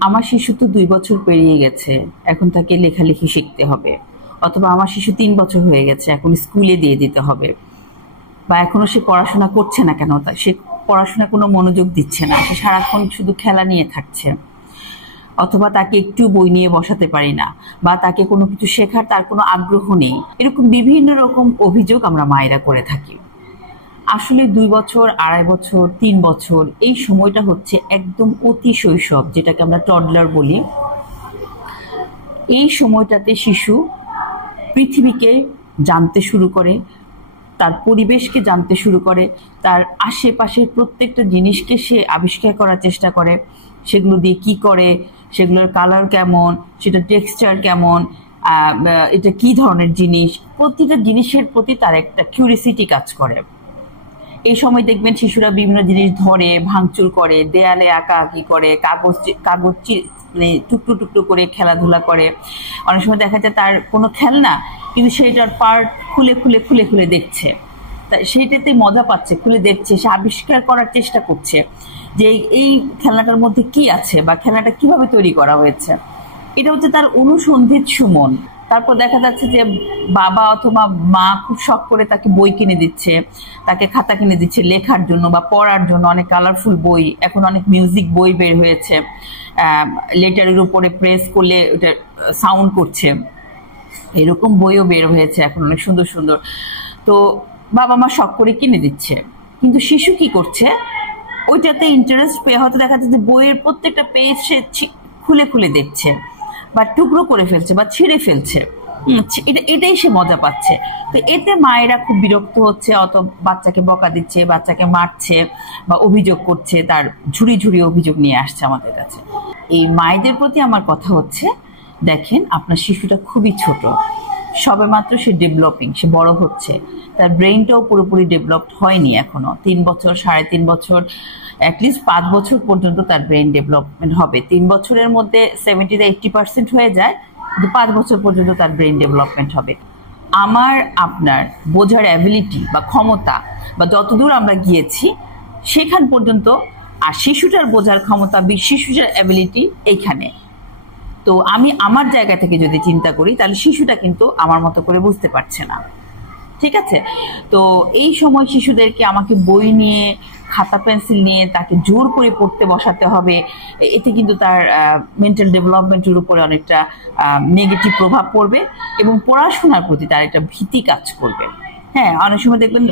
আমার শিশু তো 2 বছর পেরিয়ে গেছে, এখন তাকে লেখালেখি শিখতে হবে। অথবা আমার শিশু 3 বছর হয়ে গেছে, এখন স্কুলে দিয়ে দিতে হবে। বা এখনো সে পড়াশোনা করছে না কেন, সে পড়াশোনায় কোনো মনোযোগ দিচ্ছে না, সে সারাক্ষণ শুধু খেলা নিয়ে থাকছে। অথবা তাকে একটু বই নিয়ে বসাতে পারি না, বা তাকে কোনো কিছু শেখার তার কোনো আগ্রহ নেই। এরকম বিভিন্ন রকম অভিযোগ আমরা মায়েরা করে থাকি। আসলে 2 বছর, 2.5 বছর, 3 বছর এই সময়টা হচ্ছে একদম অতি শৈশব, যেটাকে আমরা টডলার বলি। এই সময়টাতে শিশু পৃথিবীকে জানতে শুরু করে, তার পরিবেশকে জানতে শুরু করে, তার আশেপাশের প্রত্যেকটা জিনিসকে সে আবিষ্কার করার চেষ্টা করে। সেগুলো দিয়ে কি করে, সেগুলোর কালার কেমন, সেটা টেক্সচার কেমন, এটা কি ধরনের জিনিস, প্রতিটা জিনিসের প্রতি তার একটা কিউরিসিটি কাজ করে। এই সময় দেখবেন শিশুরা বিভিন্ন জিনিস ধরে, ভাঙচুর করে, দেয়ালে আঁকাআঁকি করে, কাগজ মানে টুকরো টুকরো করে খেলাধুলা করে। অনেক সময় দেখা যায় তার কোনো খেলনা, কিন্তু সেটার পার্ট খুলে খুলে খুলে খুলে দেখছে, তা সেইটাতে মজা পাচ্ছে, খুলে দেখছে, সে আবিষ্কার করার চেষ্টা করছে যে এই খেলনাটার মধ্যে কি আছে বা খেলনাটা কিভাবে তৈরি করা হয়েছে। এটা হচ্ছে তার অনুসন্ধিত সুমন। তারপর দেখা যাচ্ছে যে বাবা অথবা মা খুব শখ করে তাকে বই কিনে দিচ্ছে, তাকে খাতা কিনে দিচ্ছে লেখার জন্য বা পড়ার জন্য। অনেক কালারফুল বই, এখন অনেক মিউজিক বই বের হয়েছে, লেটারের উপরে প্রেস করলে ওটা সাউন্ড করছে, এরকম বইও বের হয়েছে এখন অনেক সুন্দর সুন্দর। তো বাবা মা শখ করে কিনে দিচ্ছে, কিন্তু শিশু কি করছে, ওইটাতে ইন্টারেস্ট পেয়ে হয়তো দেখা যাচ্ছে যে বইয়ের প্রত্যেকটা পেজ সে খুলে খুলে দেখছে, বা টুকরো করে ফেলছে, বা ছিঁড়ে ফেলছে। এটাই সে মজা পাচ্ছে। তো এতে মায়েরা খুব বিরক্ত হচ্ছে, অত বাচ্চাকে বকা দিচ্ছে, বাচ্চাকে মারছে, বা অভিযোগ করছে, তার ঝুড়ি ঝুড়ি অভিযোগ নিয়ে আসছে আমাদের কাছে। এই মায়েদের প্রতি আমার কথা হচ্ছে, দেখেন আপনার শিশুটা খুবই ছোট, সবেমাত্র সে ডেভেলপিং, সে বড় হচ্ছে, তার ব্রেইনটাও পুরোপুরি ডেভেলপড হয়নি এখনো। 3 বছর, 3.5 বছর, অ্যাটলিস্ট 5 বছর পর্যন্ত তার ব্রেইন ডেভেলপমেন্ট হবে। 3 বছরের মধ্যে 70-80% হয়ে যায়, কিন্তু 5 বছর পর্যন্ত তার ব্রেইন ডেভেলপমেন্ট হবে। আমার আপনার বোঝার অ্যাবিলিটি বা ক্ষমতা বা যতদূর আমরা গিয়েছি সেখান পর্যন্ত, আর শিশুটার বোঝার ক্ষমতা, শিশুটার অ্যাবিলিটি এইখানে। তো আমি আমার জায়গা থেকে যদি চিন্তা করি, তাহলে শিশুটা কিন্তু আমার মতো করে বুঝতে পারছে না। ঠিক আছে? তো এই সময় শিশুদেরকে আমাকে বই নিয়ে, খাতা পেন্সিল নিয়ে তাকে জোর করে পড়তে বসাতে হবে। এতে কিন্তু তার মেন্টাল ডেভেলপমেন্টের উপরে অনেকটা নেগেটিভ প্রভাব পড়বে, এবং পড়াশোনার প্রতি তার একটা ভীতি কাজ করবে। হ্যাঁ, অনেক সময় দেখবেন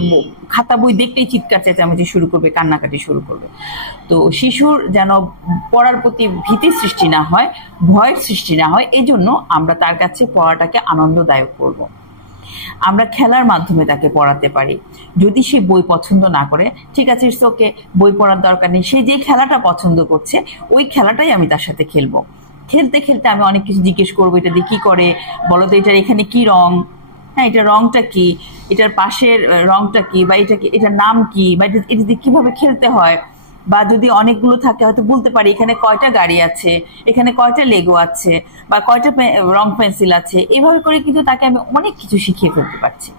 খাতা বই দেখতেই চিৎকার চেঁচামেচি শুরু করবে, কান্নাকাটি শুরু করবে। তো শিশুর যেন পড়ার প্রতি ভীতি সৃষ্টি না হয়, ভয়ের সৃষ্টি না হয়, এই জন্য আমরা তার কাছে পড়াটাকে আনন্দদায়ক করব। আমরা খেলার মাধ্যমে তাকে পড়াতে পারি। যদি সে বই পছন্দ না করে, ঠিক আছে, ইটস ওকে, বই পড়ার দরকার নেই। সে যে খেলাটা পছন্দ করছে, ওই খেলাটাই আমি তার সাথে খেলবো। খেলতে খেলতে আমি অনেক কিছু জিজ্ঞেস করবো, এটা দিয়ে কি করে বলো তো, এটার এখানে কি রং, হ্যাঁ এটা রংটা কি, এটার পাশের রংটা কি, বা এটা কি, এটার নাম কি, বা এটা দিয়ে কিভাবে খেলতে হয়। বা যদি অনেকগুলো থাকে হয়তো বলতে পারি এখানে কয়টা গাড়ি আছে, এখানে কয়টা লেগো আছে, বা কয়টা রং পেন্সিল আছে। এইভাবে করে কিন্তু তাকে আমি অনেক কিছু শিখিয়ে ফেলতে পারছি।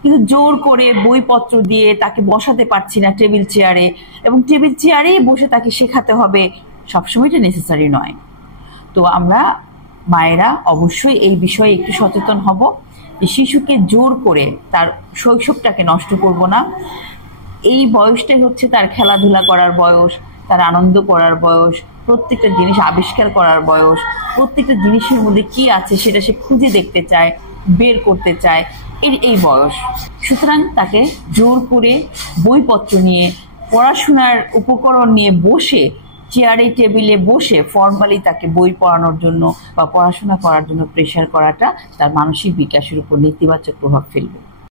কিন্তু জোর করে বইপত্র দিয়ে তাকে বসাতে পারছি না টেবিল চেয়ারে, এবং টেবিল চেয়ারেই বসে তাকে শেখাতে হবে, সবসময় এটা নেসেসারি নয়। তো আমরা মায়েরা অবশ্যই এই বিষয়ে একটু সচেতন হব, যে শিশুকে জোর করে তার শৈশবটাকে নষ্ট করব না। এই বয়সটাই হচ্ছে তার খেলাধুলা করার বয়স, তার আনন্দ করার বয়স, প্রত্যেকটা জিনিস আবিষ্কার করার বয়স। প্রত্যেকটা জিনিসের মধ্যে কি আছে সেটা সে খুঁজে দেখতে চায়, বের করতে চায়, এই বয়স। সুতরাং তাকে জোর করে বইপত্র নিয়ে, পড়াশোনার উপকরণ নিয়ে বসে, চেয়ারে টেবিলে বসে ফর্মালি তাকে বই পড়ানোর জন্য বা পড়াশোনা করার জন্য প্রেশার করাটা তার মানসিক বিকাশের উপর নেতিবাচক প্রভাব ফেলবে।